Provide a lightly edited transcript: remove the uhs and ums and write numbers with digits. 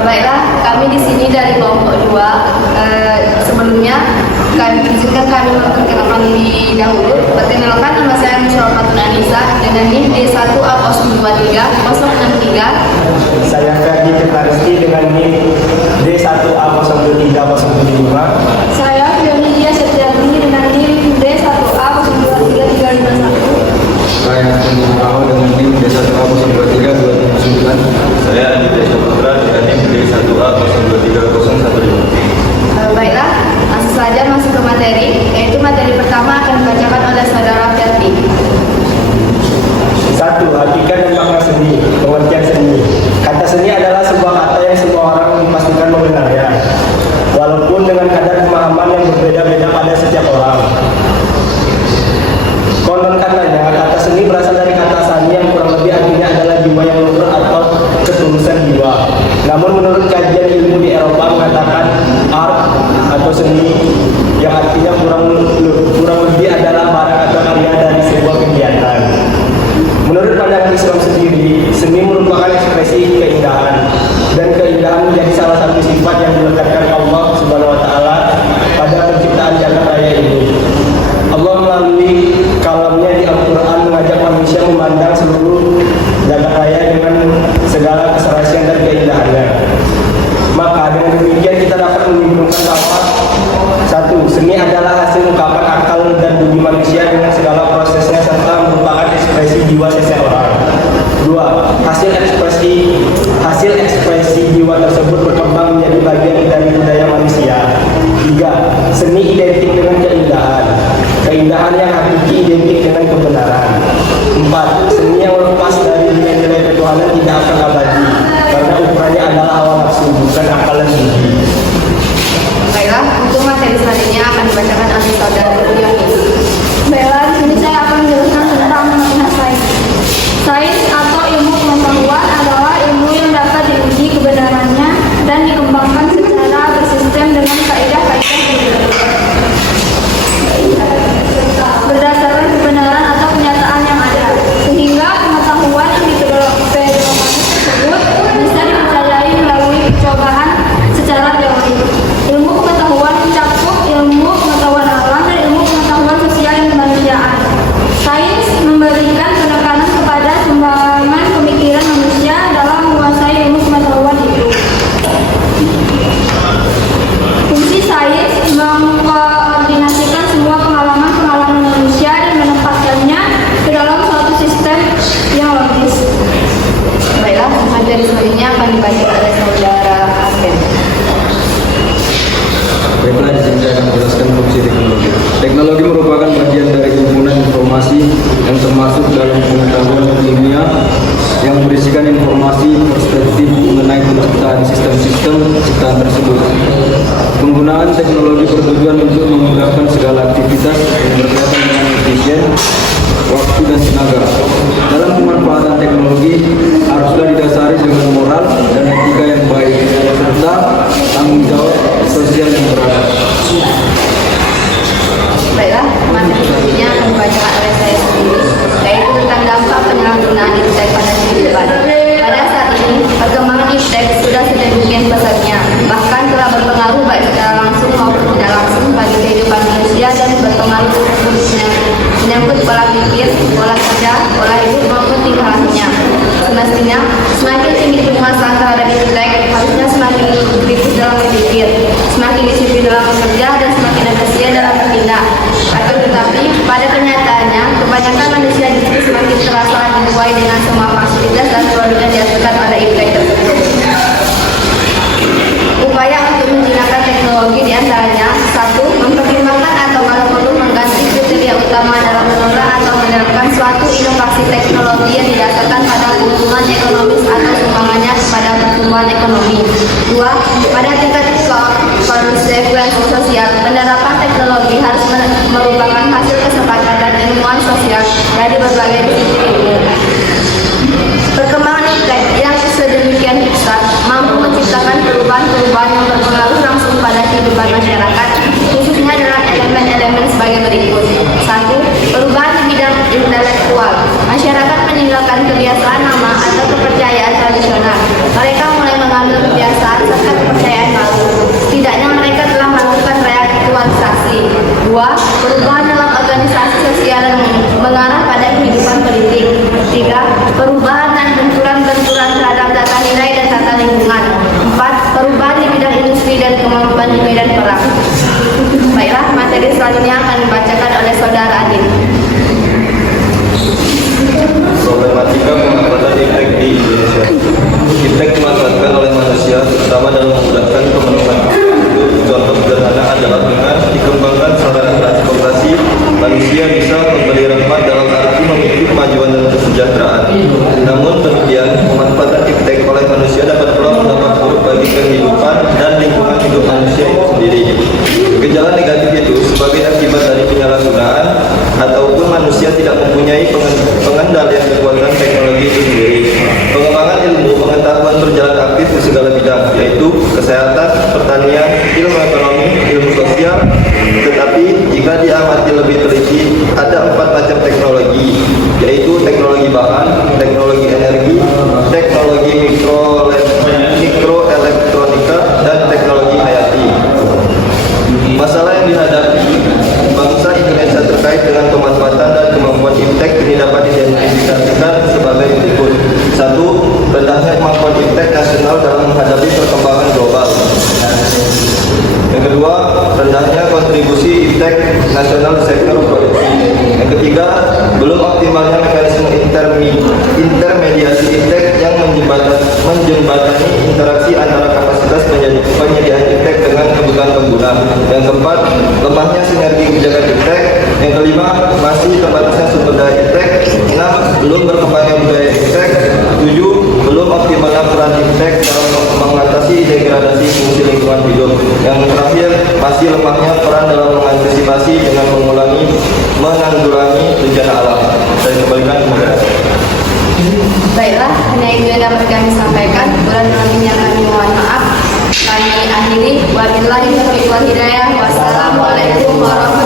Baiklah, kami di sini dari kelompok 2. Sebelumnya izinkan kami memperkenalkan diri dahulu. Perkenalkan, nama saya Syarfatun Anissa dengan NIM D1A023 Saya Ferdi Tirtarizky dengan NIM D1A02305. Saya Yonidia Setiarti dengan NIM D1A02335. Saya Tunggu Rahul dengan NIM D1A02329. Saya Aditya Saputra dengan NIM D1A02301. Baiklah, langsung saja masuk ke materi, yaitu materi pertama akan dibacakan oleh saudara Ferdi. 1. Hakikat dan makna seni. Pengertian seni. Kata seni adalah sebuah kata yang semua orang dipastikan membenarnya, walaupun dengan kadar pemahaman yang berbeda-beda pada setiap orang. Konon katanya, kata seni berasal dari kata sani yang kurang lebih artinya adalah jiwa yang luhur atau ketulusan jiwa. Namun menurut kajian ilmu di Eropa mengatakan art atau seni yang artinya kurang lebih adalah barang atau karya dari sebuah kegiatan. Menurut pandangan Islam sendiri, seni merupakan ekspresi keindahan, dan keindahan menjadi salah satu sifat yang dilekatkan Allah Subhanahu wa Ta'ala pada penciptaan jagat raya ini. Allah melalui kalamnya di Al-Quran mengajak manusia memandang seluruh jagat raya dengan segala keserasian dan keindahannya. Maka dengan demikian kita dapat menyimpulkan bahwa 1. Seni adalah hasil ungkapan akal dan budi manusia dengan segala prosesnya serta merupakan ekspresi jiwa seseorang. 2. Hasil ekspresi jiwa tersebut berkembang menjadi bagian dari budaya manusia. 3. Seni identik dengan keindahan. Keindahan yang hakiki identik dengan kebenaran. 4. Seni yang lepas dari nilai-nilai ketuhanan tidak akan abadi, karena ukurannya adalah hawa nafsu, bukan akal dan budi. Baiklah, untuk materi selanjutnya akan dibacakan oleh saudara Yoni. Baiklah, di sini saya akan menjelaskan tentang makna sains. Sains atau ilmu pengetahuan adalah ilmu yang dapat diuji kebenarannya dan dikembangkan secara bersistem dengan kaidah-kaidah berdasarkan kebenaran atau kenyataan yang ada, sehingga pengetahuan yang dipedoman tersebut bisa dipercayai melalui percobaan secara teori. Ilmu pengetahuan mencakup ilmu pengetahuan alam dan ilmu pengetahuan sosial dan kemanusiaan. Sains memberikan penekanan kepada kembangan pemikiran manusia dalam menguasai ilmu pengetahuan itu. Fungsi sains mengkoordinasikan semua pengalaman manusia dan menempatkannya ke dalam suatu sistem yang logis. Baiklah, materi selanjutnya akan dibacakan oleh saudara Aspen. Baiklah, di sini saya akan menjelaskan fungsi teknologi. Teknologi merupakan bagian dari himpunan informasi yang termasuk dalam pengetahuan ilmiah yang berisikan informasi perspektif mengenai penciptaan sistem-sistem ciptaan tersebut. Penggunaan teknologi bertujuan untuk memudahkan segala aktivitas yang berkaitan dengan efisien, waktu dan tenaga. Dalam pemanfaatan teknologi haruslah didasari dengan moral dan etika yang baik serta tanggung jawab sosial yang berat. Baiklah, materi selanjutnya akan dibacakan oleh saya sendiri, yaitu tentang dampak penyalahgunaan iptek pada kehidupan. Pada saat ini, perkembangan iptek sudah sedemikian pesatnya, bahkan telah berpengaruh baik secara langsung maupun tidak langsung bagi kehidupan manusia dan berpengaruh menyangkut pola pikir, pola kerja, pola hidup maupun tingkah lakunya. Semestinya, semakin tinggi penguasaan terhadap iptek, harusnya semakin kritis dalam berpikir, semakin disiplin dalam bekerja, dan semakin efisien dalam bertindak. Akan tetapi, pada kenyataannya, kebanyakan manusia justru semakin terasa dibuai dengan semua fasilitas dan produk yang dihasilkan pada iptek tersebut. Upaya untuk menjinakkan teknologi diantaranya: 1. Mempertimbangkan atau kalau perlu mengganti kriteria utama dalam mengelola atau menerapkan suatu inovasi teknologi yang didasarkan pada keuntungan ekonomis atau sumbangannya kepada pertumbuhan ekonomi. 2. Pada tingkat konsekuensi sosial, penerapan teknologi harus merupakan hasil kesepakatan ilmuwan sosial dari berbagai disiplin ilmu. Perkembangan iptek yang sedemikian pesat mampu menciptakan perubahan-perubahan yang berpengaruh langsung pada kehidupan masyarakat, khususnya dalam elemen-elemen sebagai berikut. 1. Perubahan di bidang intelektual. Masyarakat meninggalkan kebiasaan lama atau kepercayaan tradisional. Mereka mulai mengambil kebiasaan materi selanjutnya akan dibacakan oleh Saudara Adit. Problematika pemanfaatan iptek di Indonesia. Iptek dimanfaatkan oleh manusia terutama dalam memudahkan pemenuhan hidup. Contoh sederhana adalah dengan dikembangkan sarana transportasi, manusia bisa memberi rahmat dalam arti memiliki kemajuan dan kesejahteraan. Namun demikian, pemanfaatan iptek oleh manusia dapat pula berdampak buruk bagi kehidupan dan lingkungan hidup manusia itu sendiri. Gejala negatif itu sebagai akibat dari penyalahgunaan ataupun manusia tidak mempunyai pengendalian kekuatan teknologi itu sendiri. Pengembangan ilmu pengetahuan berjalan aktif di segala bidang, yaitu kesehatan, pertanian, ilmu ekonomi, ilmu sosial. Tetapi jika diamati lebih teliti, ada 4 macam teknologi, yaitu teknologi bahan, teknologi energi, teknologi mikroelektronika, dan teknologi hayati. Masalah yang dihadapi bangsa Indonesia terkait dengan pemanfaatan dan kemampuan iptek ini dapat diidentifikasikan sebagai berikut. 1. Rendahnya kemampuan iptek nasional dalam menghadapi perkembangan global. Yang kedua, rendahnya kontribusi iptek nasional di sektor produksi. Yang ketiga, belum optimalnya mekanisme intermediasi iptek yang menjembatani interaksi antara kapasitas penyediaan iptek dengan kebutuhan pengguna. Yang keempat, lemahnya sinergi kebijakan iptek. Yang kelima, masih terbatasnya sumber daya iptek. 6. Belum berkembangnya budaya iptek. 7. Belum optimalnya peran iptek dalam mengatasi degradasi fungsi lingkungan hidup. Yang terakhir, masih lemahnya peran dalam mengantisipasi dengan menanggulangi bencana alam. Saya kembalikan kepada Baiklah, hanya itu yang dapat kami sampaikan. Kurang lebihnya kami mohon maaf. Kami akhiri. Wabillahi taufiq wal hidayah. Wassalamualaikum warahmatullahi wabarakatuh.